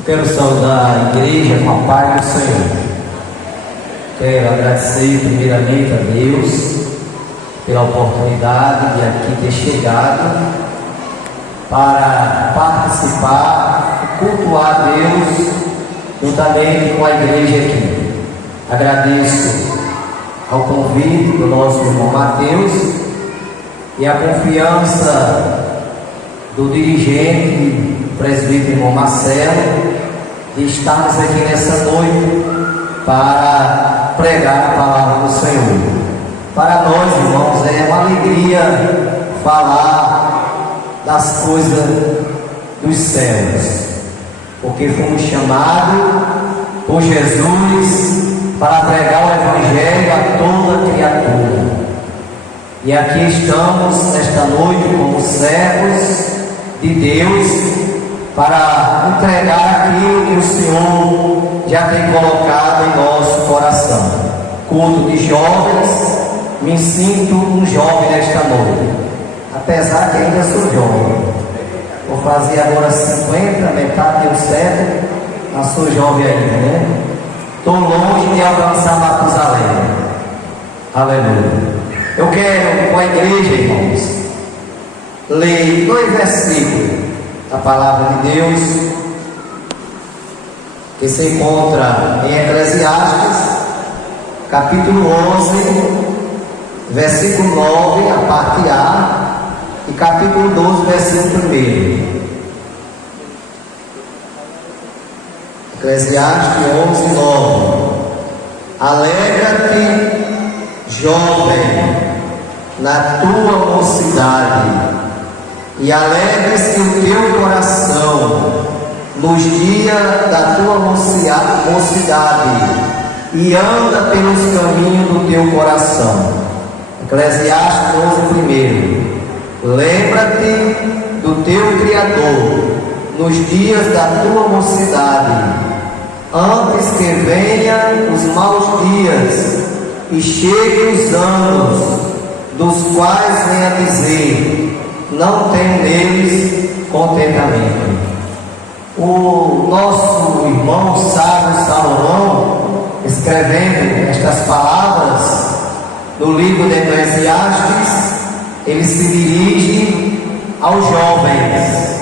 Eu quero saudar a igreja com a paz do Senhor. Quero agradecer primeiramente a Deus pela oportunidade de aqui ter chegado para participar e cultuar a Deus juntamente com a igreja aqui. Agradeço ao convite do nosso irmão Mateus e a confiança do dirigente, presbítero irmão Marcelo, de estarmos aqui nessa noite para pregar a palavra do Senhor. Para nós, irmãos, é uma alegria falar das coisas dos céus, porque fomos chamados por Jesus para pregar o Evangelho a toda criatura. E aqui estamos nesta noite como servos de Deus para entregar aquilo que o Senhor já tem colocado em nosso coração. Culto de jovens, me sinto um jovem nesta noite, apesar que ainda sou jovem. Vou fazer agora 50, metade deu certo, mas sou jovem ainda, né? Estou longe de alcançar Matusalém. Aleluia. Eu quero, com a igreja, irmãos, ler 2 versículos da palavra de Deus que se encontra em Eclesiastes, capítulo 11, versículo 9, a parte A, e capítulo 12, versículo 1. Eclesiastes 11, 9. Alegra-te, jovem, na tua mocidade, e alegre-se o teu coração nos dias da tua mocidade, e anda pelos caminhos do teu coração. Eclesiastes 11, 1. Lembra-te do teu Criador nos dias da tua mocidade, antes que venham os maus dias e cheguem os anos, dos quais vem a dizer: não tenho neles contentamento. O nosso irmão sábio Salomão, escrevendo estas palavras no livro de Eclesiastes, ele se dirige aos jovens,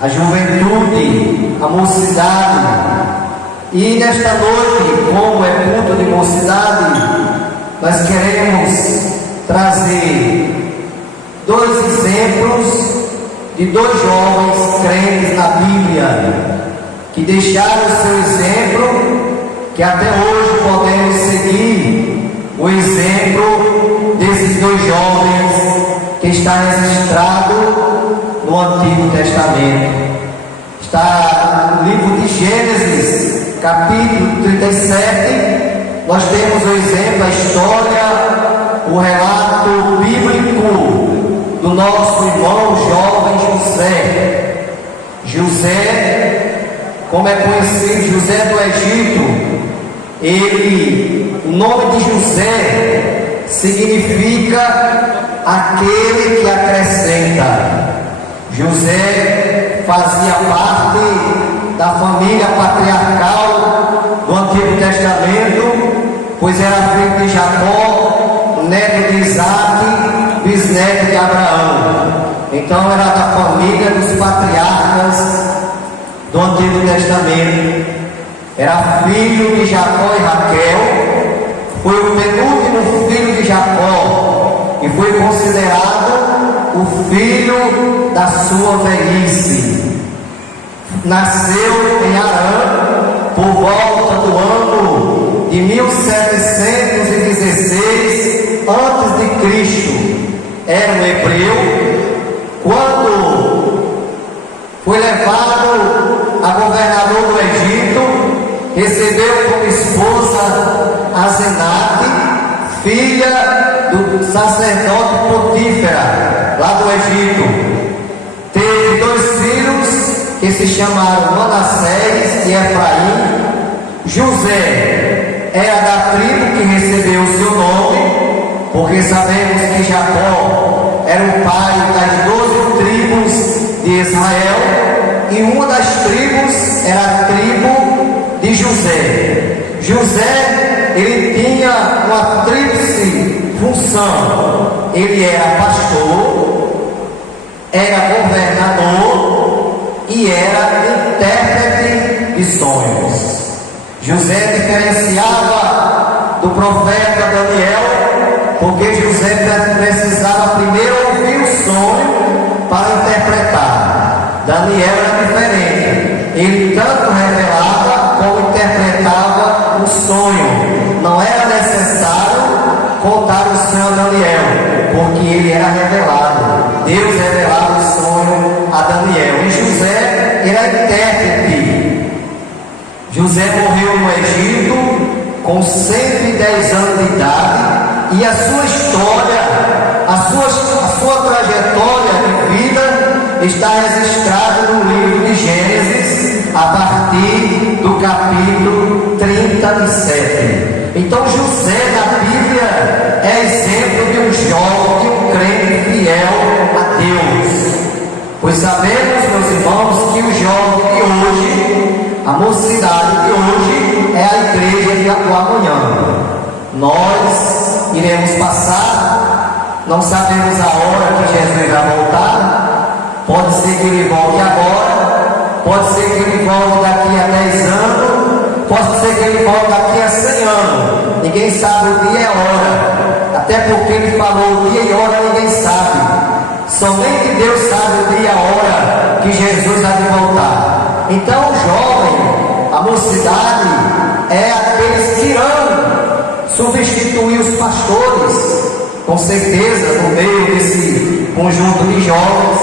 à juventude, à mocidade. E nesta noite, como é culto de mocidade, nós queremos trazer 2 exemplos de 2 jovens crentes na Bíblia, que deixaram o seu exemplo, que até hoje podemos seguir o exemplo desses 2 jovens que está registrado no Antigo Testamento. Está no livro de Gênesis, capítulo 37, nós temos o exemplo, a história, o relato bíblico do nosso irmão jovem José. José, como é conhecido, José do Egito, o nome de José significa aquele que acrescenta. José fazia parte da família patriarcal do Antigo Testamento, pois era filho de Jacó, neto de Isaac, bisneto de Abraão. Então era da família dos patriarcas do Antigo Testamento. Era filho de Jacó e Raquel, foi o penúltimo filho de Jacó e foi considerado o filho da sua velhice. Nasceu em Harã por volta do ano de 1716 a.C. Era um hebreu. Quando foi levado a governador do Egito, recebeu como esposa Asenate, filha do sacerdote Potífera, lá do Egito. Teve 2 filhos que se chamaram Manassés e Efraim. José era da tribo que recebeu o seu nome, porque sabemos que Jacó era o pai das 12 tribos de Israel, e uma das tribos era a tribo de José. José, ele tinha uma tríplice função. Ele era pastor, era governador e era intérprete de sonhos. José diferenciava do profeta Daniel, porque José precisava primeiro ouvir o sonho para interpretar. Daniel era diferente, ele tanto revelava como interpretava o sonho. Não era necessário contar o sonho a Daniel, porque ele era revelado. Deus revelava o sonho a Daniel. E José era intérprete. José morreu no Egito com 110 anos de idade, e a sua história, a sua trajetória de vida está registrada no livro de Gênesis, a partir do capítulo 37. Então José na Bíblia é exemplo de um jovem, de um crente fiel a Deus. Pois sabemos, meus irmãos, que o jovem de hoje, a mocidade de hoje, é a igreja do amanhã. Nós iremos passar, não sabemos a hora que Jesus vai voltar. Pode ser que ele volte agora, pode ser que ele volte daqui a 10 anos, pode ser que ele volte daqui a 100 anos. Ninguém sabe o dia e a hora, até porque ele falou o dia e hora, ninguém sabe. Somente Deus sabe o dia e a hora que Jesus há de voltar. Então o jovem, a mocidade, é aqueles que irão substituir os pastores. Com certeza, no meio desse conjunto de jovens,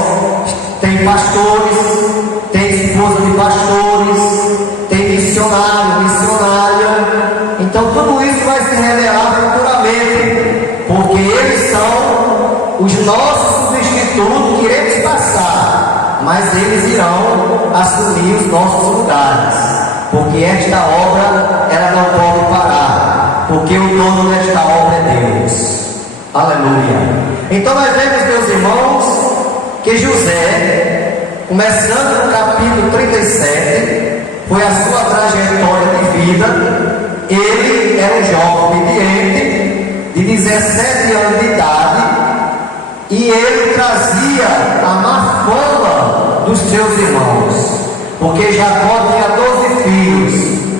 tem pastores, tem esposa de pastores, tem missionário, missionária. Então tudo isso vai se revelar futuramente, porque eles são os nossos substitutos que iremos passar, mas eles irão assumir os nossos lugares, porque esta obra ela não pode parar, porque o dono desta obra é Deus. Aleluia. Então nós vemos, meus irmãos, que José, começando no capítulo 37, foi a sua trajetória de vida. Ele era um jovem obediente, de 17 anos de idade, e ele trazia a má fama dos seus irmãos, porque Jacó tinha 12 filhos,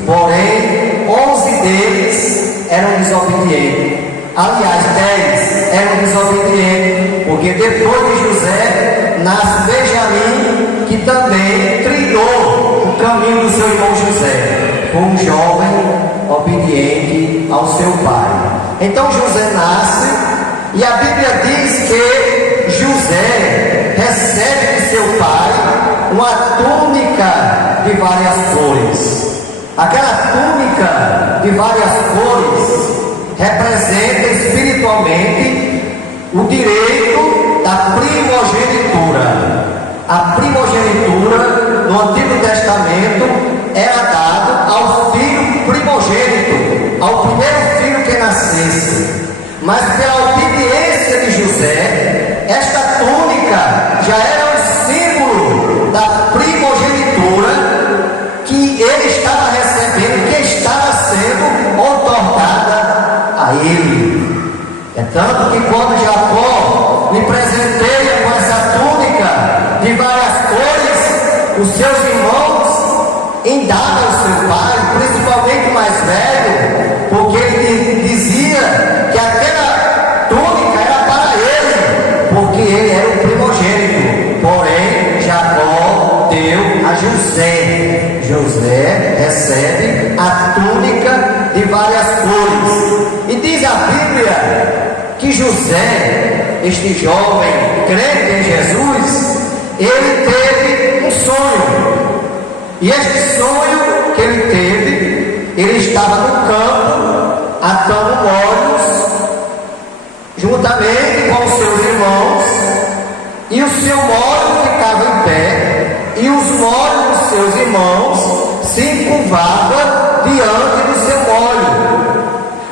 porém 11 deles eram desobedientes. Aliás, 10 eram desobedientes, porque depois de José nasce Benjamim, que também trilhou o caminho do seu irmão José. Foi um jovem obediente ao seu pai. Então José nasce, e a Bíblia diz que José recebe de seu pai uma túnica de várias cores. Aquela túnica de várias cores representa espiritualmente o direito da primogenitura. A primogenitura no Antigo Testamento era dado ao filho primogênito, ao primeiro filho que nascesse. Mas pela obediência de José, esta túnica já era um símbolo da primogenitura que ele estava recebendo, que estava sendo outorgada a ele. É tanto que quando Jacó lhe presenteia com essa túnica de várias cores, os seus irmãos indagam o seu pai, principalmente o mais velho, porque ele dizia que aquela túnica era para ele, porque ele era o primogênito. Porém, Jacó deu a José. José recebe a túnica de várias cores. E diz a Bíblia que José, este jovem crente em Jesus, ele teve um sonho. E este sonho que ele teve, ele estava no campo, atando molhos, juntamente com os seus irmãos, e o seu molho ficava em pé, e os molhos dos seus irmãos se encurvavam diante do seu molho.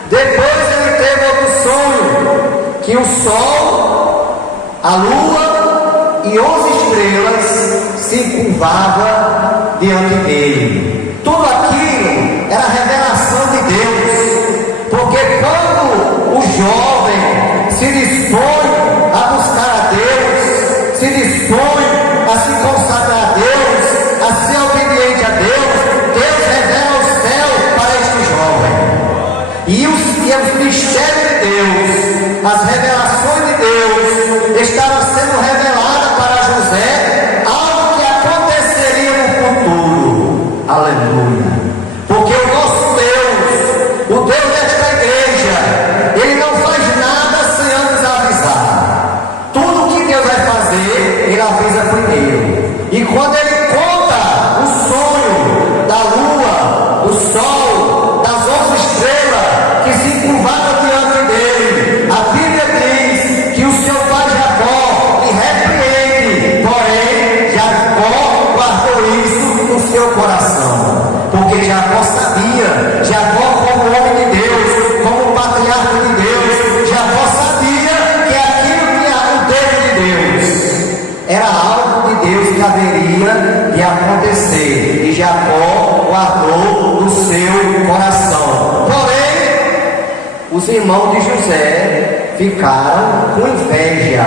Depois ele teve outro sonho, que o sol, a lua e 11 estrelas se curvava diante dele. Tudo aquilo era revelação de Deus, porque quando o jovem se dispõe a buscar a Deus, se dispõe a se consagrar a Deus, a ser obediente a Deus, Deus revela o céu para este jovem. E os mistérios de Deus, as revelações de Deus, estavam sendo reveladas para José, algo que aconteceria no futuro. Aleluia. Porque o nosso Deus, o Deus desta igreja, Ele não faz nada sem antes avisar. Tudo que Deus vai fazer, Ele avisa primeiro. E quando Ele conta o sonho da lua, do sol, das 11 estrelas que se curvaram diante dele, a Bíblia diz que o seu pai Jacó lhe repreende, porém Jacó guardou isso no seu coração, porque Jacó sabia, Jacó como homem de Deus, como patriarca de Deus, Jacó sabia que aquilo que era o dedo de Deus era algo de Deus que haveria de acontecer, e Jacó guardou no seu coração. Porém, os irmãos de José ficaram com inveja.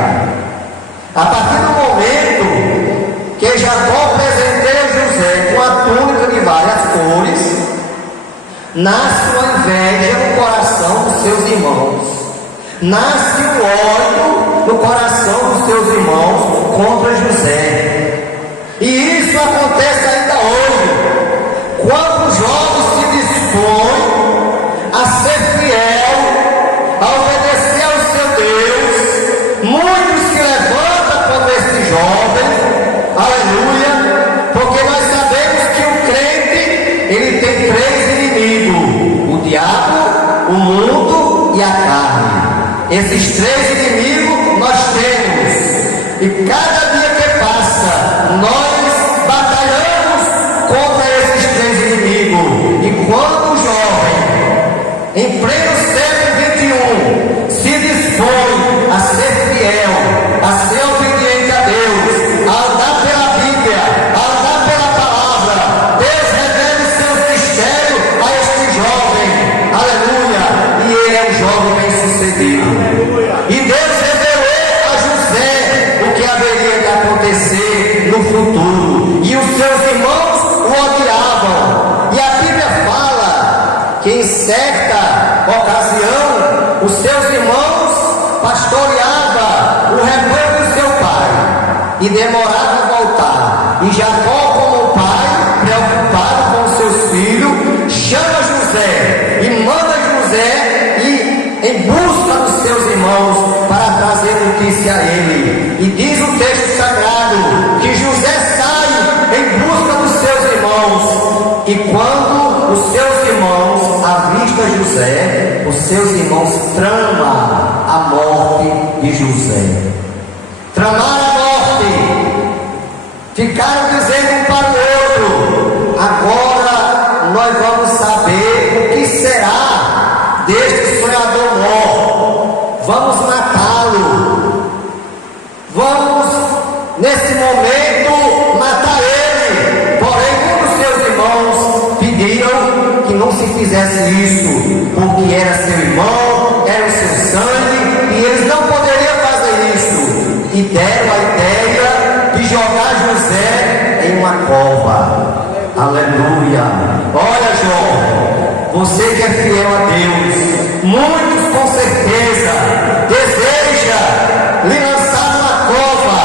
A partir do momento que Jacó presenteia José com a túnica de várias cores, nasce uma inveja no coração dos seus irmãos, nasce um ódio no coração dos seus irmãos contra José. E isso acontece ainda hoje, quando os jovens se dispõem a ser fiel, a obedecer ao seu Deus, muitos se levantam contra esses jovens, aleluia, porque nós sabemos que o crente, ele tem 3 inimigos: o diabo, o mundo e a carne. Esses 3 inimigos nós temos, e cada dia que passa, nós batalhamos contra esses 3 inimigos. E quando o jovem, em pleno século XXI, se dispõe a ser fiel, a ser obediente a Deus, a andar pela Bíblia, a andar pela palavra, Deus revela os seus mistérios a este jovem, aleluia, e ele é um jovem bem-sucedido. E Deus revelou a José o que haveria de acontecer no futuro, e os seus irmãos o odiavam. E a Bíblia fala que em certa ocasião os seus irmãos pastoreavam o rebanho do seu pai e demoravam a voltar. E Jacó, como pai, preocupado com os seus filhos, chama José e manda José ir em busca dos seus irmãos para trazer notícia a ele. E diz o texto sagrado que José sai em busca dos seus irmãos, e quando os seus irmãos avistam José, os seus irmãos tramam a morte de José. Tramaram a morte, ficaram dizendo um para o outro: agora nós vamos saber o que será deste sonhador mor, vamos matá-lo, vamos nesse momento matar ele. Porém, um dos seus irmãos pediram que não se fizesse isso, porque era seu irmão, era o seu sangue, e eles não poderiam fazer isso, e deram a ideia de jogar José em uma cova. Aleluia. Olha, João, você que é fiel a Deus, muitos com certeza deseja lhe lançar numa cova,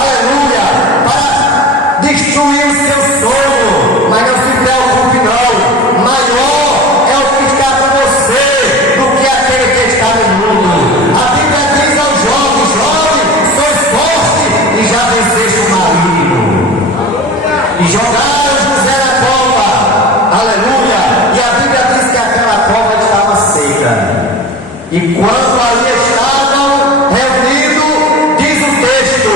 aleluia, para destruir o seu sonho, mas não se preocupe não, maior é o que está com você do que aquele que está no mundo. A Bíblia diz aos jovens: jovens, sois fortes e já venceste o maligno. E jogaram José na cova, aleluia, e a Bíblia diz que aquela cova estava seca. E quando ali estavam reunidos, diz o texto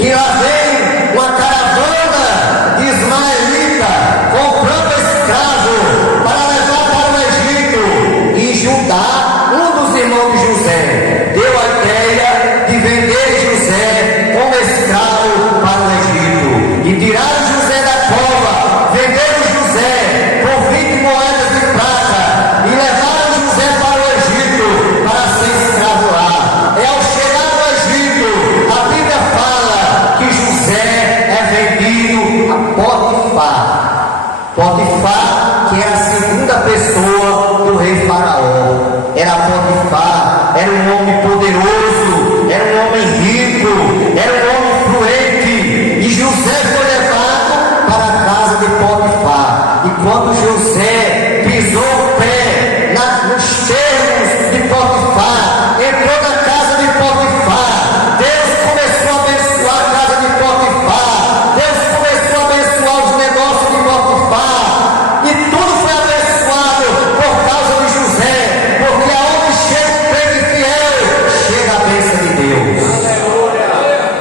que lá vem uma caravana de ismaelitas comprando escravos para levar para o Egito. E Judá, um dos irmãos de José, deu a ideia de vender José como escravo para o Egito. E Potifar, que era a segunda pessoa do rei Faraó. Era Potifar, era um homem poderoso, era um homem rico, era um homem influente. E José foi levado para a casa de Potifar. E quando José pisou o pé nos termos de Potifar, entrou na casa de Potifar, Deus começou a abençoar a casa de Potifar, Deus começou a abençoar os negócios de Potifar, e tudo foi abençoado por causa de José, porque aonde chega o crente fiel, chega a bênção de Deus.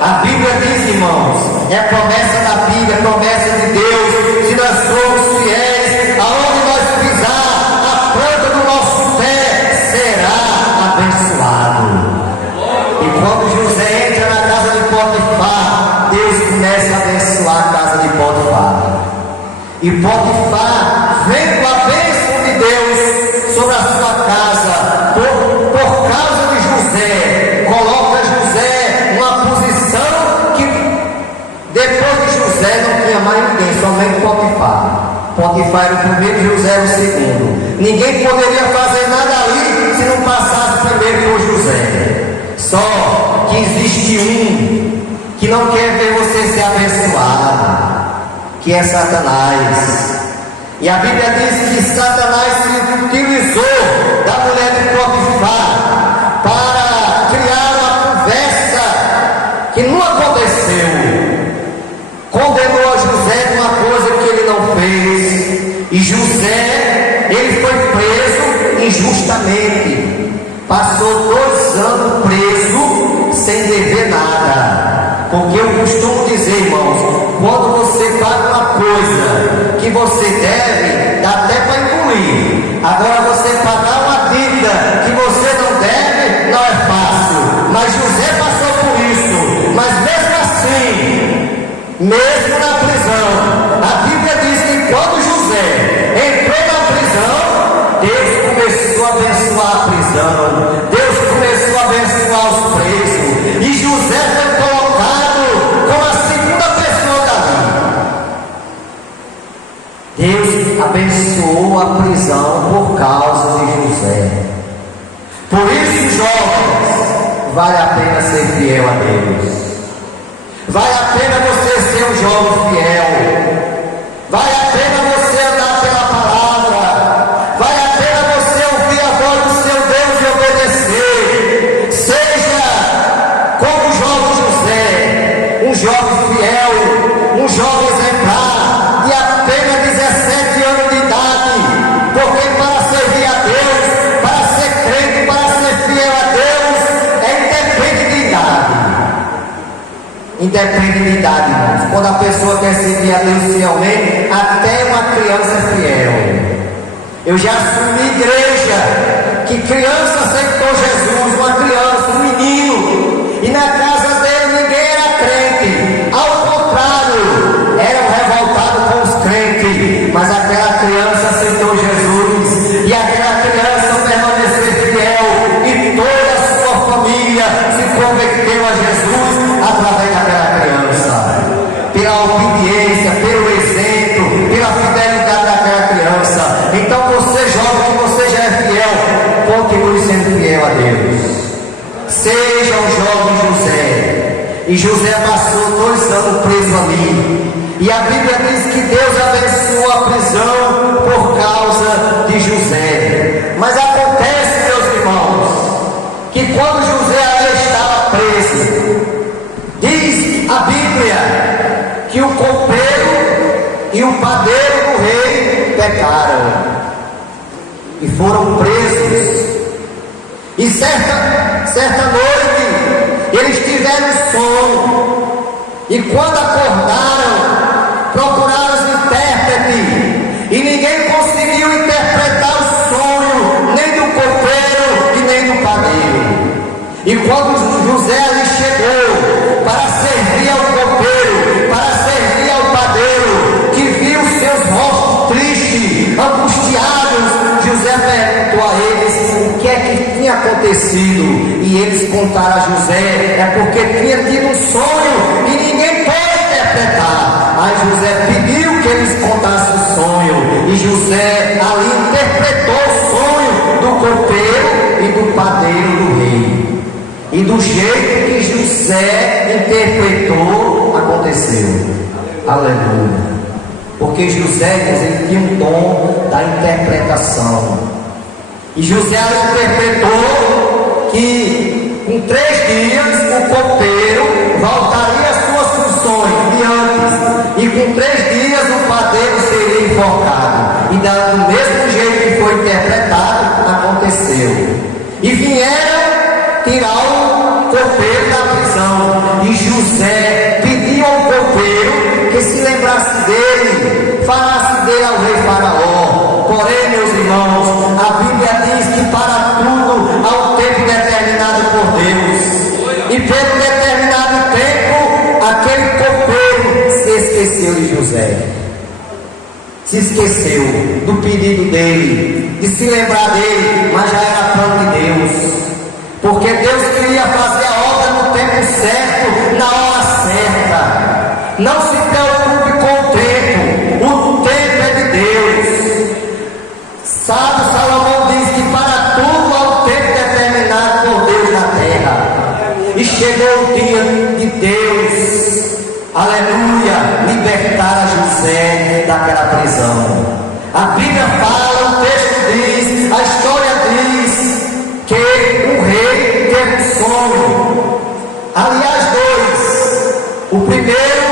A Bíblia diz, irmãos, é promessa da Bíblia, promessa de Deus. Se nós somos fiéis, aonde nós pisar, a planta do nosso pé será abençoado. E quando José entra na casa de Potifar, Deus começa a abençoar a casa de Potifar. E Potifar, vendo a bênção de Deus sobre a sua casa, por causa de José, coloca José numa posição que depois de José não tinha mais ninguém, somente Potifar. Potifar era o primeiro, José era o segundo. Ninguém poderia fazer nada ali se não passasse primeiro por José. Só que existe um que não quer ver você ser abençoado, que é Satanás. E a Bíblia diz que Satanás se utilizou da mulher de Potifar para criar uma conversa que não aconteceu. Condenou a José de uma coisa que ele não fez. E José, ele foi preso injustamente. Passou 2 anos preso sem dever nada. Porque eu costumo dizer, irmãos, quando você paga uma coisa que você deve, dá até para engolir. Agora você pagar uma dívida que você não deve, não é fácil. Mas José passou por isso. Mas mesmo assim, mesmo na prisão, a Bíblia diz que quando José entrou na prisão, Deus começou a abençoar a prisão, Deus começou a abençoar os presos, e José foi colocado como a segunda pessoa da vida. Deus abençoou a prisão por causa de José. Por isso, jovens, vale a pena ser fiel a Deus. Vale a pena você ser um jovem fiel. Vale a pena você andar pela palavra. Vale a pena você ouvir a voz do seu Deus e obedecer. Seja como o jovem José, um jovem fiel, um jovem exemplar, de apenas 17 anos de idade. Porque para servir a Deus, para ser crente, para ser fiel a Deus, independe de idade. Independe de idade, irmãos. Quando a pessoa quer servir a Deus fielmente, até uma criança é fiel. Eu já assumi igreja que criança aceitou Jesus, uma criança, um menino, e na casa dele ninguém era crente. Ao contrário, eram revoltados com os crentes, mas aquela criança aceitou Jesus, e aquela criança permaneceu fiel, e toda a sua família se converteu a Jesus através daquela criança, pela obediência, pelo exemplo, pela fidelidade daquela criança. Então você jovem, que você já é fiel, continue sendo fiel a Deus. Seja um jovem José. E José passou 2 anos preso ali, e a Bíblia diz que Deus abençoou a prisão por causa de José. Mas acontece, meus irmãos, que quando José ali estava preso, diz a Bíblia que o copeiro e o padeiro do rei pecaram e foram presos. E certa noite eles tiveram sono, e quando acordaram, procuraram os intérpretes, e ninguém conseguiu interpretar o sonho, nem do copeiro e nem do padeiro. E quando José ali chegou para servir ao copeiro, para servir ao padeiro, que viu seus rostos tristes, angustiados, José perguntou a eles o que é que tinha acontecido. E eles contaram a José, é porque tinha tido um sonho e ninguém pode interpretar. Aí José pediu que eles contassem o sonho. E José ali interpretou o sonho do copeiro e do padeiro do rei. E do jeito que José interpretou, aconteceu. Aleluia. Porque José, ele tinha um dom da interpretação. E José interpretou que com 3 dias o copeiro voltaria às suas funções de antes. E com 3 dias o padeiro seria enforcado. E do mesmo jeito que foi interpretado, aconteceu. E vieram tirar o copeiro da prisão. E José pediu ao copeiro que se lembrasse dele, falasse dele ao rei Faraó. Porém, meus irmãos, a Bíblia diz que para tudo há um tempo determinado por Deus. E pelo determinado tempo, aquele copeiro se esqueceu de José. Se esqueceu do pedido dele, de se lembrar dele, mas já era plano de Deus. Porque Deus queria fazer a obra no tempo certo, na hora certa. Não se preocupe com o tempo é de Deus. Sábio Salomão diz que para tudo há um tempo determinado por Deus na terra. E chegou o dia de Deus, aleluia, libertar a José daquela prisão. A Bíblia fala, o texto diz, a história diz que o rei teve um sonho. Aliás, 2. O primeiro,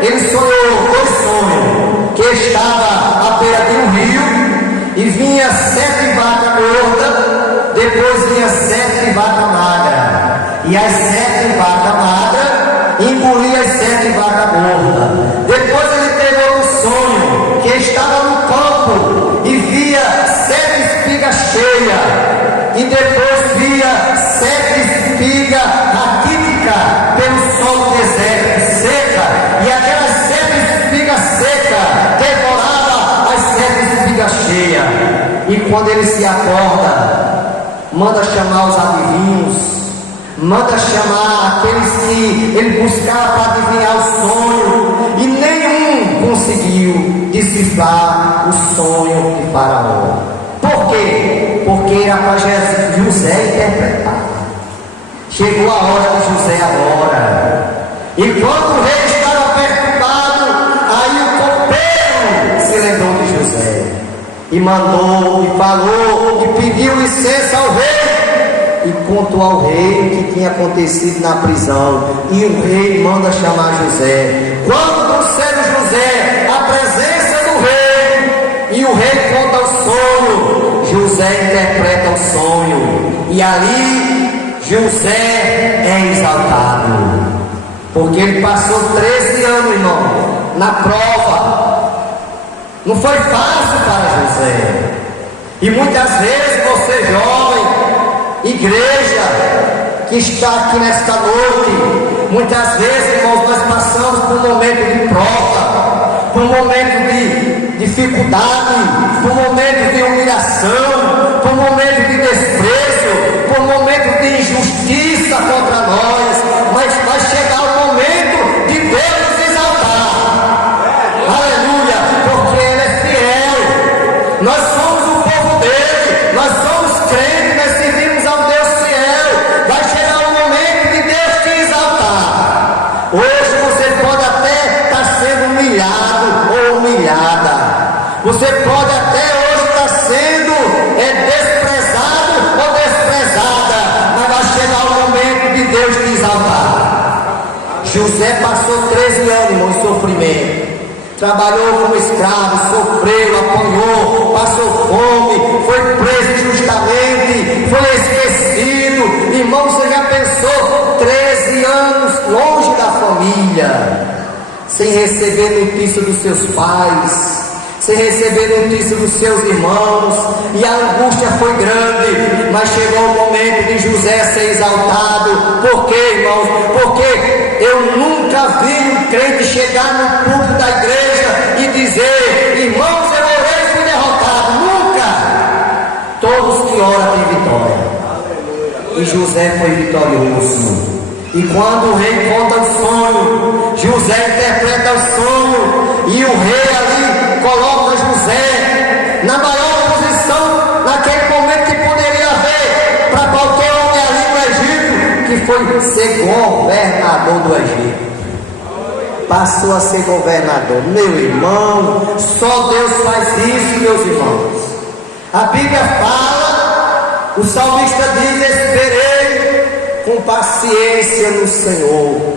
ele sonhou 2 sonhos, que estava à beira de um rio e vinha 7 vacas gordas, depois vinha 7 vacas magras, e as 7 vacas magras engoliam as 7 vacas gordas. Depois ele teve outro sonho, que estava no campo e via 7 espigas cheias, e depois via 7 espigas raquíticas pelo solo deserto, seca, e aquelas 7 espigas secas devoravam as 7 espigas cheias. E quando ele se acorda, manda chamar os adivinhos, manda chamar aqueles que ele buscava para adivinhar o sonho, e nenhum conseguiu decifrar o sonho de Faraó. Por quê? Porque era para José interpretar. Chegou a hora de José agora. E quando o rei estava perturbado, aí o copeiro se lembrou de José. E mandou, e falou, e pediu licença ao rei. E contou ao rei o que tinha acontecido na prisão. E o rei manda chamar José. Quando trouxeram José à presença do rei, e o rei conta o sonho, José interpreta o sonho. E ali José é exaltado. Porque ele passou 13 anos, irmão, na prova. Não foi fácil para José. E muitas vezes você jovem, igreja, que está aqui nesta noite, muitas vezes, irmãos, nós passamos por um momento de prova, por um momento de dificuldade, por um momento de humilhação, por um momento de desprezo, por um momento de injustiça contra nós, mas vai chegar o momento de Deus nos exaltar. Aleluia, porque Ele é fiel. Nós somos o povo dele, nós somos crentes, nós servimos ao Deus fiel. Vai chegar o momento de Deus te exaltar. Hoje você pode até estar sendo humilhado ou humilhada. Você pode até hoje estar sendo desprezado ou desprezada, mas vai chegar o momento de Deus te exaltar. José passou 13 anos, irmão, em sofrimento. Trabalhou como escravo, sofreu, apanhou, passou fome, foi preso injustamente, foi esquecido. Irmão, você já pensou 13 anos longe da família, sem receber notícia dos seus pais, sem receber notícia dos seus irmãos, e a angústia foi grande, mas chegou o momento de José ser exaltado. Por quê, irmãos? Porque eu nunca vi um crente chegar no púlpito da igreja e dizer: irmãos, eu orei e fui derrotado. Nunca! Todos que oram têm vitória. E José foi vitorioso. E quando o rei conta o sonho, José interpreta o sonho, e o rei ali coloca José foi ser governador do Egito. Passou a ser governador. Meu irmão, só Deus faz isso, meus irmãos. A Bíblia fala, o salmista diz: esperei com paciência no Senhor.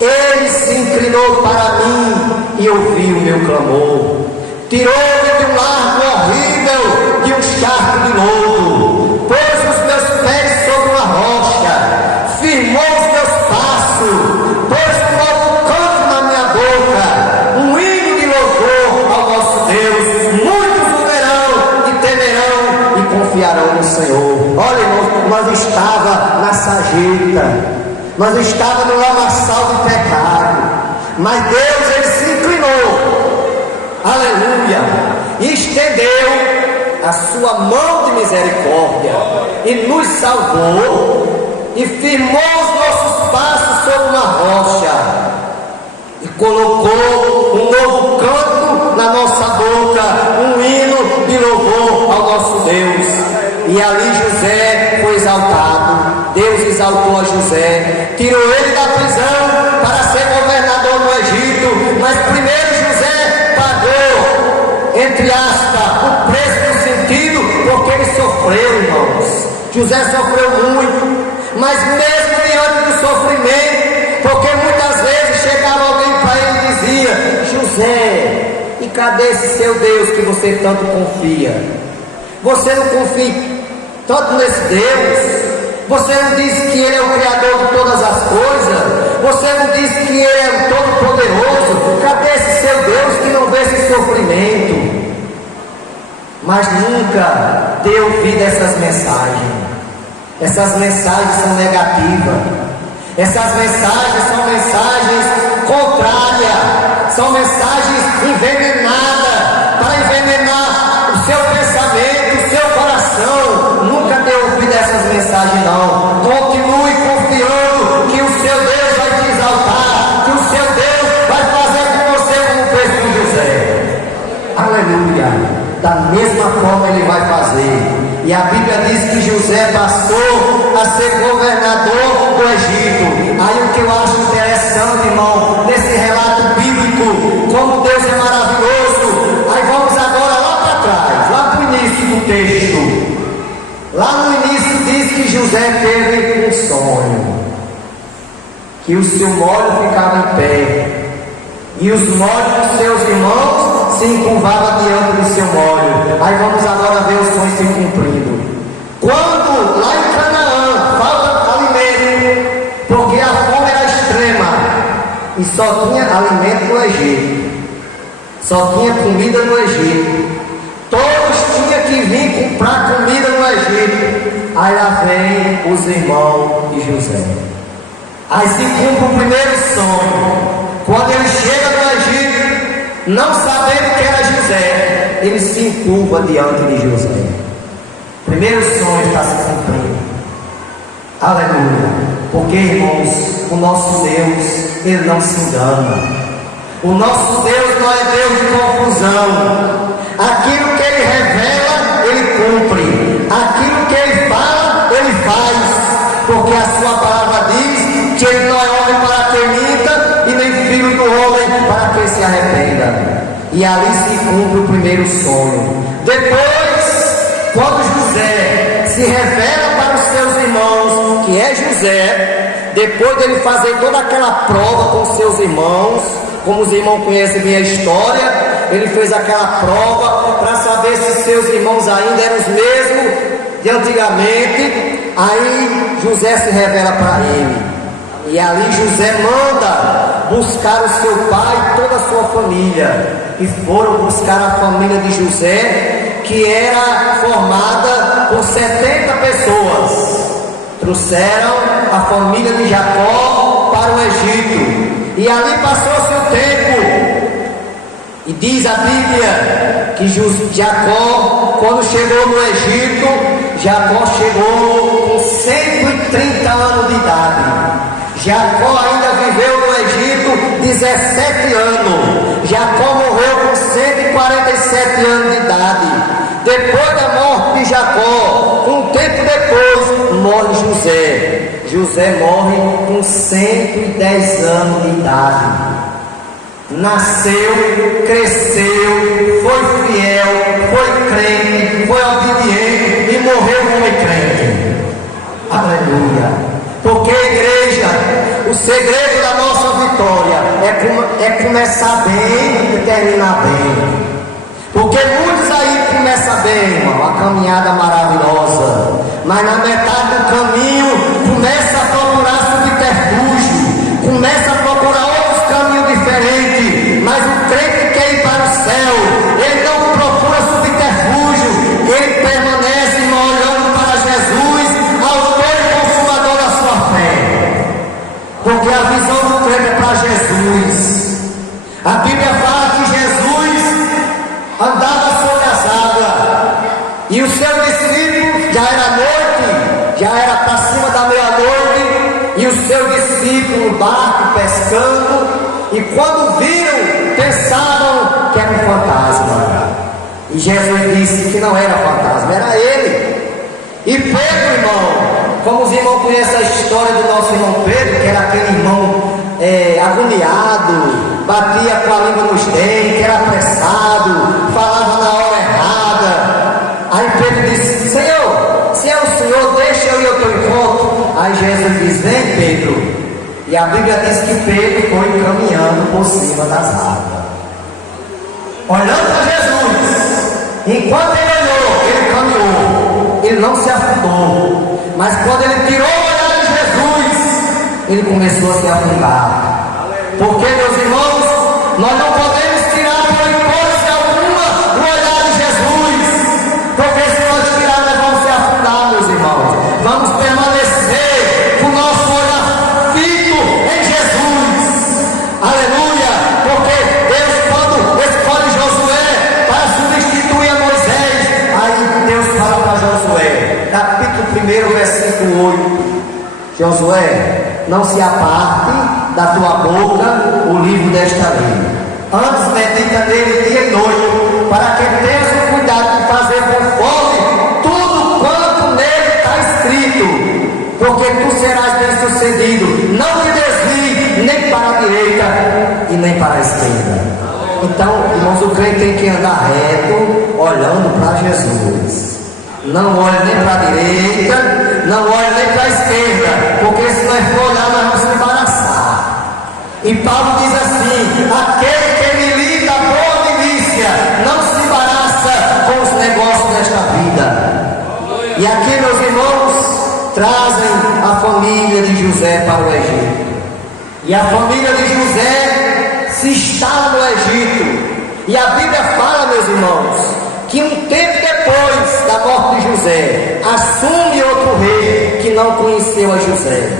Ele se inclinou para mim e ouviu o meu clamor. Tirou-me de um largo horrível, de um charco de lodo. Pôs os meus pés sobre uma rocha, firmou os meus passos, pôs um novo canto na minha boca, um hino de louvor ao nosso Deus. Muitos o verão e temerão e confiarão no Senhor. Olha, irmãos, nós estava na sarjeta, nós estava no lamaçal do pecado, mas Deus, ele se inclinou, aleluia, e estendeu a sua mão de misericórdia e nos salvou e firmou os nossos passos sobre uma rocha e colocou um novo canto na nossa boca, um hino de louvor ao nosso Deus. E ali José foi exaltado. Deus exaltou a José, tirou ele da prisão para ser governador no Egito. Mas primeiro José pagou, entre aspas, o preço do sentido, porque ele sofreu, irmãos. José sofreu muito, mas mesmo diante do sofrimento, porque muitas vezes chegava alguém para ele e dizia: José, e cadê esse seu Deus que você tanto confia? Você não confia tanto nesse Deus? Você não diz que Ele é o Criador de todas as coisas? Você não diz que Ele é o Todo-Poderoso? Cadê esse seu Deus que não vê esse sofrimento? Mas nunca dê ouvido a essas mensagens. Essas mensagens são negativas. Essas mensagens são mensagens contrárias. São mensagens envenenadas para envenenar o seu pensamento, o seu coração. Nunca dê ouvido a essas mensagens, não. Continue confiando que o seu Deus vai te exaltar, que o seu Deus vai fazer com você como fez com José. Aleluia. Da mesma forma ele vai fazer. E a Bíblia diz que José passou a ser governador do Egito. Aí o que eu acho interessante, irmão, nesse relato bíblico, como Deus é maravilhoso. Aí vamos agora lá para trás, lá para o início do texto. Lá no início diz que José teve um sonho, que o seu molho ficava em pé, e os molhos dos seus irmãos se encurvavam diante do seu molho. Aí vamos agora ver o sonho se cumprindo. Quando lá em Canaã falta alimento, porque a fome era extrema, e só tinha alimento no Egito, só tinha comida no Egito, todos tinham que vir comprar comida no Egito. Aí lá vem os irmãos de José. Aí se cumpre o primeiro sonho. Quando ele chega no Egito, não sabendo que era José, ele se encurva diante de José. O primeiro sonho está se cumprindo. Aleluia. Porque, irmãos, o nosso Deus, ele não se engana. O nosso Deus não é Deus de confusão. Aquilo que ele revela, ele cumpre. Aquilo que ele fala, ele faz. Porque a sua palavra diz que ele não é homem para que minta, e nem filho do homem para que se arrependa. E ali se cumpre o primeiro sonho. Depois, quando José se revela para os seus irmãos que é José, depois dele fazer toda aquela prova com seus irmãos, como os irmãos conhecem minha história, ele fez aquela prova para saber se seus irmãos ainda eram os mesmos de antigamente. Aí José se revela para ele. E ali José manda buscar o seu pai e toda a sua família. E foram buscar a família de José, que era formada por 70 pessoas. Trouxeram a família de Jacó para o Egito. E ali passou-se o tempo. E diz a Bíblia que Jacó, quando chegou no Egito, Jacó chegou com 130 anos de idade. Jacó ainda viveu no Egito 17 anos. Jacó morreu com 147 anos de idade. Depois da morte de Jacó, um tempo depois, morre José. José morre com 110 anos de idade. Nasceu, cresceu, foi fiel, foi crente, foi obediente e morreu um homem crente. Aleluia. Porque, igreja, o segredo da nossa vitória é começar bem e terminar bem. Porque muitos aí começam bem, irmão, a caminhada maravilhosa, mas na metade do caminho começa a procurar subterfúgio, começa a procurar outros caminhos diferentes. Mas o crente quer ir para o céu, ele não procura subterfúgio, ele permanece, irmão, olhando para Jesus, autor e consumador da sua fé. Porque a visão do crente é para Jesus. A Bíblia fala que Jesus andava sobre as águas, e os seus discípulos, já era noite, já era para cima da meia-noite, e os seus discípulos no barco pescando, e quando viram, pensavam que era um fantasma. E Jesus disse que não era fantasma, era ele. E Pedro, irmão, como os irmãos conhecem a história do nosso irmão Pedro, que era aquele irmão agoniado, batia com a língua nos dentes, que era apressado, falava na hora errada. Aí Pedro disse: Senhor, se é o Senhor, deixa eu ir ao teu encontro. Aí Jesus diz: vem, Pedro. E a Bíblia diz que Pedro foi caminhando por cima das águas, olhando para Jesus. Enquanto ele olhou, ele caminhou, ele não se afundou. Mas quando ele tirou o olhar de Jesus, ele começou a se afundar. Porque, meus irmãos, nós não podemos tirar por hipótese alguma o olhar de Jesus. Porque se nós tirarmos, nós vamos se afundar, meus irmãos. Vamos permanecer com o nosso olhar fito em Jesus. Aleluia. Porque Deus, quando escolhe Josué para substituir a Moisés, aí Deus fala para Josué, capítulo 1, versículo 8: Josué, não se aparte da tua boca o livro desta lei, antes medita nele dia e noite, para que tenhas o cuidado de fazer conforme tudo quanto nele está escrito, porque tu serás bem sucedido. Não te desvie nem para a direita e nem para a esquerda. Então, irmãos, o crente tem que andar reto, olhando para Jesus. Não olhe nem para a direita, não olhe nem para a esquerda, porque se nós for olhar, nós vamos se embaraçar. E Paulo diz assim: aquele que milita a boa milícia não se embaraça com os negócios desta vida. E aqui, meus irmãos, trazem a família de José para o Egito. E a família de José se instala no Egito. E a Bíblia fala, meus irmãos, que um tempo depois da morte de José, assume outro rei que não conheceu a José.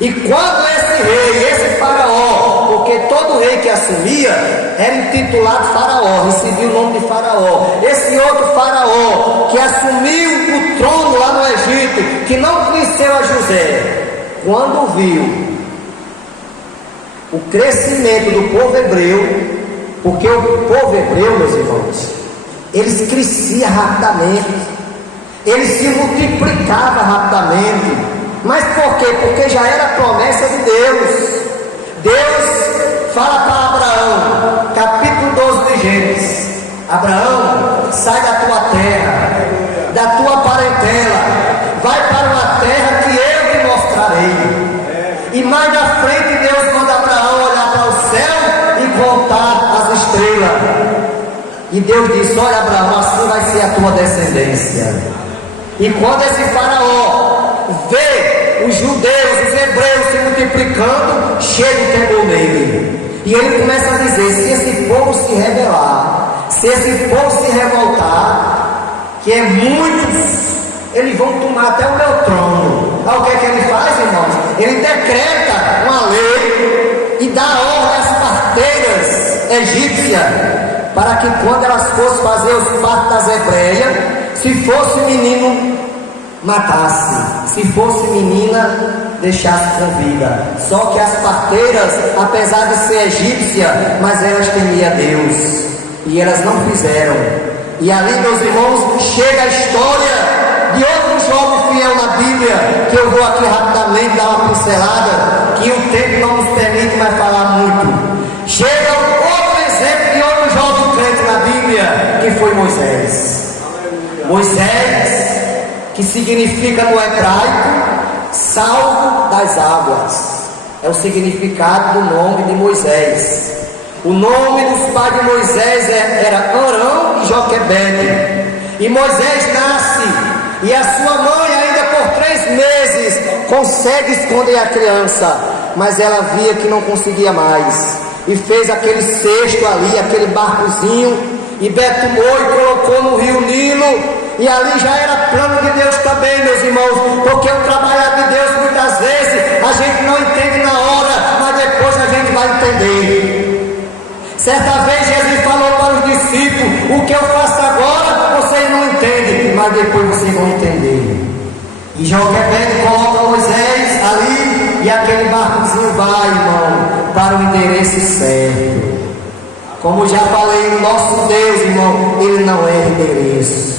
E quando esse rei, esse faraó, porque todo rei que assumia era intitulado faraó, recebia o nome de faraó. Esse outro faraó que assumiu o trono lá no Egito, que não conheceu a José, quando viu o crescimento do povo hebreu, porque o povo hebreu, meus irmãos, eles cresciam rapidamente, eles se multiplicavam rapidamente. Mas por quê? Porque já era promessa de Deus. Deus fala para Abraão, capítulo 12 de Gênesis: Abraão, sai da tua terra, da tua parentela, vai para uma terra que eu te mostrarei. E mais na frente Deus manda Abraão olhar para o céu e contar as estrelas. E Deus disse: olha, Abraão, assim vai ser a tua descendência. E quando esse faraó vê os judeus, os hebreus se multiplicando, cheio de temor nele. E ele começa a dizer: se esse povo se rebelar, se esse povo se revoltar, que é muitos, eles vão tomar até o meu trono. Aí o que é que ele faz, irmãos? Ele decreta uma lei e dá ordem às parteiras egípcias, para que quando elas fossem fazer os partos das hebreias, se fosse menino, matasse, se fosse menina, deixasse com vida. Só que as parteiras, apesar de ser egípcia, mas elas temiam Deus, e elas não fizeram. E ali, meus irmãos, chega a história de outro jovem fiel na Bíblia, que eu vou aqui rapidamente dar uma pincelada, que o tempo não nos permite mais falar muito. Chega outro exemplo de outro jovem crente na Bíblia, que foi Moisés. Moisés, que significa no hebraico, salvo das águas. É o significado do nome de Moisés. O nome dos pais de Moisés era Arão e Joquebede. E Moisés nasce, e a sua mãe ainda por 3 meses consegue esconder a criança, mas ela via que não conseguia mais, e fez aquele cesto ali, aquele barcozinho, e betumou e colocou no rio Nilo. E ali já era plano de Deus também, meus irmãos, porque o trabalhar de Deus muitas vezes a gente não entende na hora, mas depois a gente vai entender. Certa vez Jesus falou para os discípulos: o que eu faço agora vocês não entendem, mas depois vocês vão entender. E Joquebede coloca Moisés ali, e aquele barcozinho vai, irmão, para o endereço certo. Como já falei, o nosso Deus, irmão, ele não é endereço.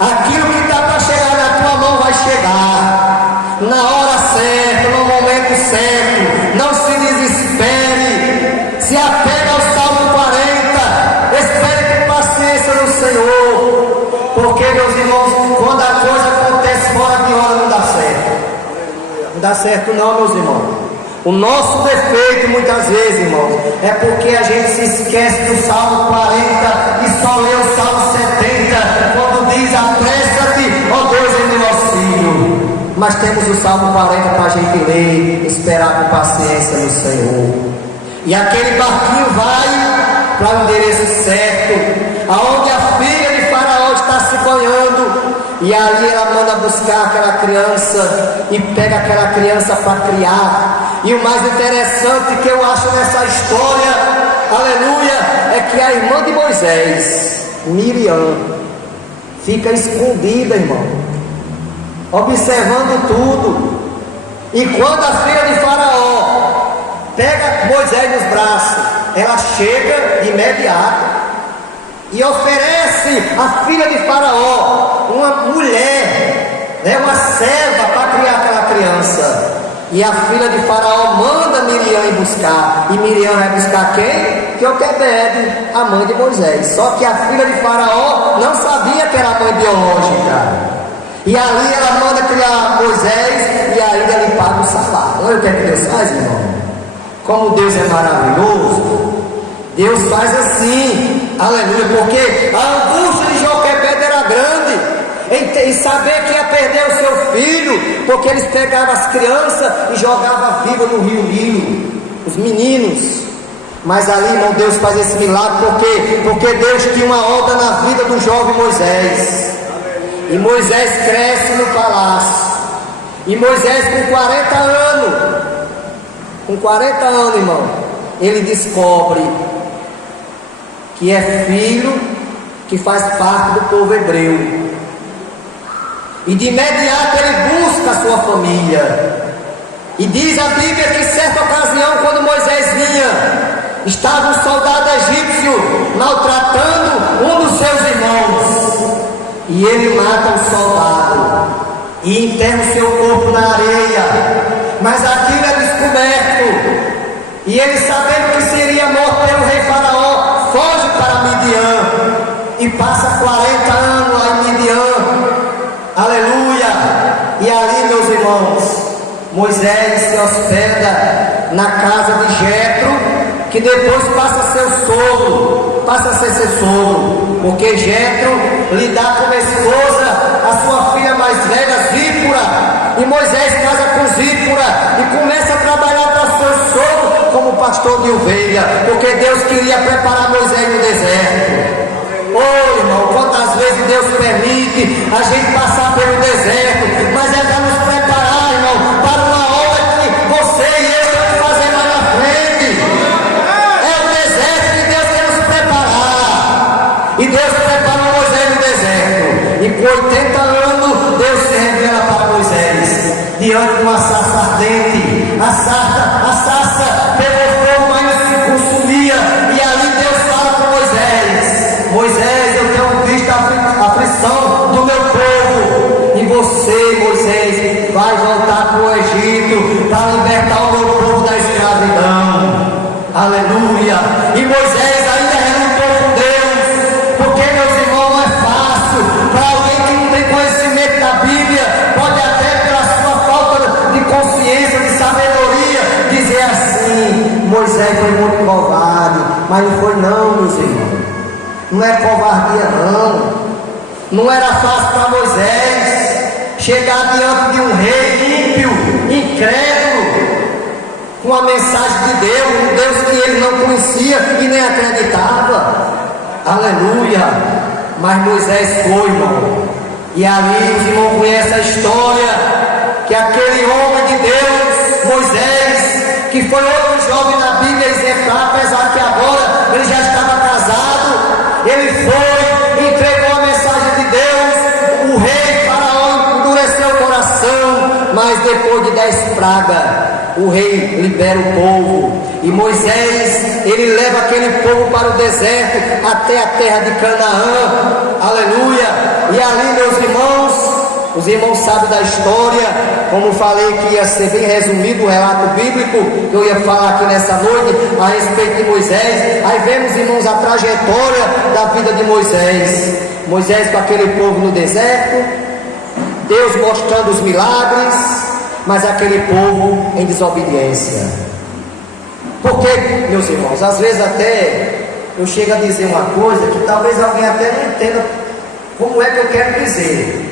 Aquilo que está para chegar na tua mão vai chegar na hora certa, no momento certo. Não se desespere, se apega ao Salmo 40, espere com paciência no Senhor, porque, meus irmãos, quando a coisa acontece fora de hora, não dá certo. Não dá certo não, meus irmãos. O nosso defeito muitas vezes, irmãos, é porque a gente se esquece do Salmo 40 e só lê o Salmo 70, quando diz: apressa-te, ó Deus, em meu auxílio. Mas temos o Salmo 40 para a gente ler, esperar com paciência no Senhor. E aquele barquinho vai para o endereço certo, aonde a filha de Faraó está se banhando. E ali ela manda buscar aquela criança e pega aquela criança para criar. E o mais interessante que eu acho nessa história, aleluia, é que a irmã de Moisés, Miriam, fica escondida, irmão, observando tudo. E quando a filha de Faraó pega Moisés nos braços, ela chega de imediato e oferece a filha de Faraó, uma mulher, uma serva, para criar aquela criança. E a filha de Faraó manda Miriam ir buscar. E Miriam vai buscar quem? Joquebede, a mãe de Moisés. Só que a filha de Faraó não sabia que era a mãe biológica. E ali ela manda criar Moisés e ainda lhe paga o salário. Olha o que é que Deus faz, irmão. Como Deus é maravilhoso. Deus faz assim, aleluia, porque a angústia de Joquebede era grande em saber que ia perder o seu filho, porque eles pegavam as crianças e jogavam viva no rio Nilo, os meninos. Mas ali, irmão, Deus faz esse milagre, porque Deus tinha uma obra na vida do jovem Moisés. E Moisés cresce no palácio, e Moisés com 40 anos, irmão, ele descobre que é filho que faz parte do povo hebreu. E de imediato ele busca a sua família. E diz a Bíblia que certa ocasião, quando Moisés vinha, estava um soldado egípcio maltratando um dos seus irmãos. E ele mata o soldado e enterra o seu corpo na areia. Mas aquilo é descoberto. E ele, sabendo que seria morto pelo rei Faraó, foge para Midian e passa 40 anos lá em Midian, aleluia. E ali, meus irmãos, Moisés se hospeda na casa de Jetro, que depois passa a ser o sogro, passa a ser seu sogro, porque Jetro lhe dá como esposa a sua filha mais velha, Zípora. E Moisés casa com Zípora e começa a trabalhar para seu sogro como pastor de ovelha, porque Deus queria preparar Moisés no deserto. Oh, irmão, quantas vezes Deus permite a gente passar pelo deserto, mas é para nos preparar, irmão, para uma obra que você e eu vamos fazer lá na frente. É o deserto que Deus quer nos preparar. E Deus preparou Moisés no deserto. E com 80 anos, Deus se revela para Moisés diante de uma sarça ardente. A sarça pegou fogo, mas não se consumia. E ali Deus fala com Moisés: Moisés, eu tenho visto a Mas não foi não, meus irmãos. Não é covardia não. Não era fácil para Moisés chegar diante de um rei ímpio, incrédulo, com a mensagem de Deus, um Deus que ele não conhecia e nem acreditava. Aleluia. Mas Moisés foi, irmão. E ali os irmãos conhecem a história, que aquele homem de Deus, Moisés, que foi outro jovem na Bíblia exemplar, apesar que agora ele já estava casado, ele foi, entregou a mensagem de Deus, o rei Faraó endureceu o coração, mas depois de 10 pragas, o rei libera o povo, e Moisés, ele leva aquele povo para o deserto, até a terra de Canaã, aleluia, e ali, meus irmãos, os irmãos sabem da história, como falei que ia ser bem resumido o relato bíblico, que eu ia falar aqui nessa noite, a respeito de Moisés. Aí vemos, irmãos, a trajetória da vida de Moisés. Moisés com aquele povo no deserto, Deus mostrando os milagres, mas aquele povo em desobediência. Porque, meus irmãos, às vezes até eu chego a dizer uma coisa que talvez alguém até não entenda como é que eu quero dizer.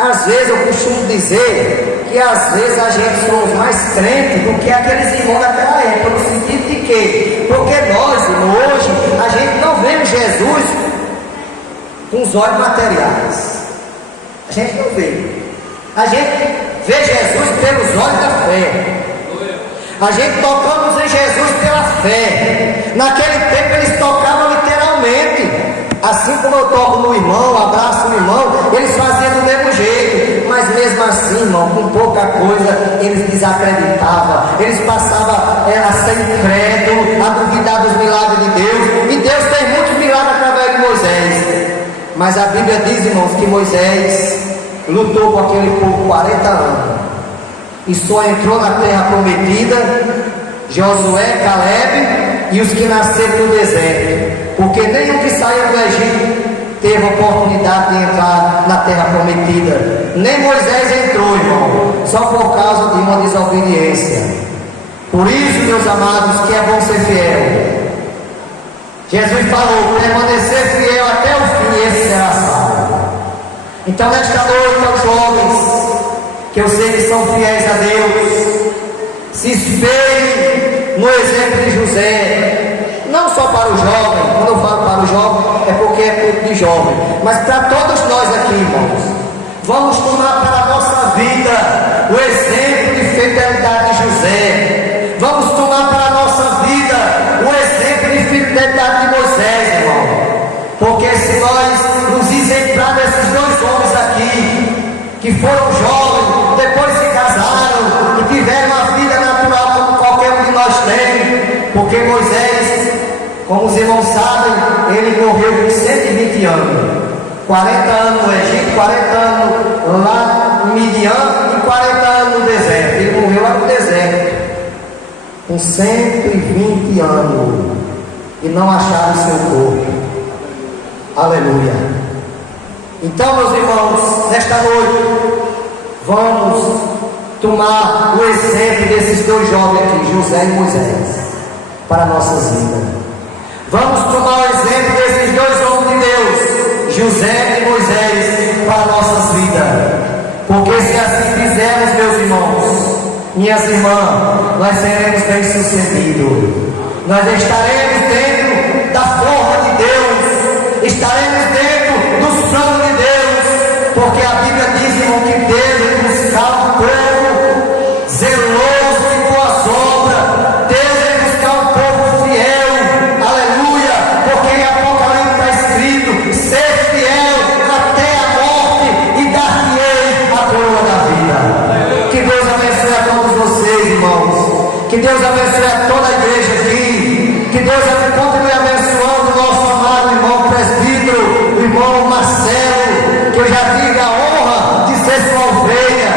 Às vezes eu costumo dizer que às vezes a gente somos mais crentes do que aqueles irmãos daquela época, no sentido de que, porque nós, irmãos, hoje, a gente não vê Jesus com os olhos materiais. A gente não vê. A gente vê Jesus pelos olhos da fé. A gente tocamos em Jesus pela fé. Naquele tempo eles tocavam literalmente. Assim como eu toco no irmão, abraço o irmão, eles faziam do mesmo jeito. Mas mesmo assim, irmão, com pouca coisa, eles desacreditavam. Eles passavam a ser incrédulos, a duvidar dos milagres de Deus. E Deus tem muitos milagres através de Moisés. Mas a Bíblia diz, irmãos, que Moisés lutou com aquele povo 40 anos. E só entrou na terra prometida Josué, Caleb e os que nasceram no deserto. Porque nenhum que saiu do Egito teve oportunidade de entrar na terra prometida. Nem Moisés entrou, irmão, só por causa de uma desobediência. Por isso, meus amados, que é bom ser fiel. Jesus falou: permanecer fiel até o fim, esse será salvo. Então, nesta noite, aos jovens, que eu sei que são fiéis a Deus, se espelhem no exemplo de José. Não só para o jovem, quando eu falo para o jovem, é porque é pouco de jovem, mas para todos nós aqui, irmãos. Vamos tomar para a nossa vida o exemplo de fidelidade de José. Vamos tomar para a nossa vida o exemplo de fidelidade de Moisés, irmão. Porque se nós nos exemplar desses dois homens aqui, que foram jovens, depois se casaram e tiveram a vida natural como qualquer um de nós tem, porque Moisés, como os irmãos sabem, ele morreu com 120 anos, 40 anos no Egito, 40 anos lá em Midian e 40 anos no deserto. Ele morreu lá no deserto com 120 anos e não acharam seu corpo. Aleluia. Então, meus irmãos, nesta noite vamos tomar o exemplo desses dois jovens aqui, José e Moisés, para nossas vidas. Vamos tomar o exemplo desses dois homens de Deus, José e Moisés, para nossas vidas. Porque se assim fizermos, meus irmãos, minhas irmãs, nós seremos bem-sucedidos. Nós estaremos dentro da forma de Deus, estaremos dentro dos planos de Deus, porque a Bíblia diz, irmão, que Deus buscar um povo zeloso em boas obras. Deus é buscar um povo fiel. Aleluia, porque em Apocalipse está escrito: ser fiel até a morte e dar-lhe a coroa da vida. Que Deus abençoe a todos vocês, irmãos. Que Deus abençoe a toda a igreja aqui. Que Deus continue abençoando o nosso amado irmão presbítero, o irmão Marcelo, que eu já tive a honra de ser sua ovelha.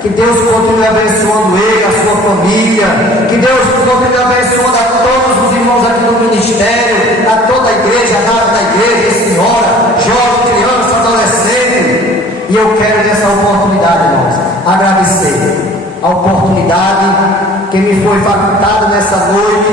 Que Deus continue abençoando ele, a sua família. Que Deus continue abençoando a todos os irmãos aqui do ministério, a toda a igreja, a nada da igreja, senhora, jovem, criança, adolescente. E eu quero nessa oportunidade, irmãos, agradecer a oportunidade que me foi facultada nessa noite.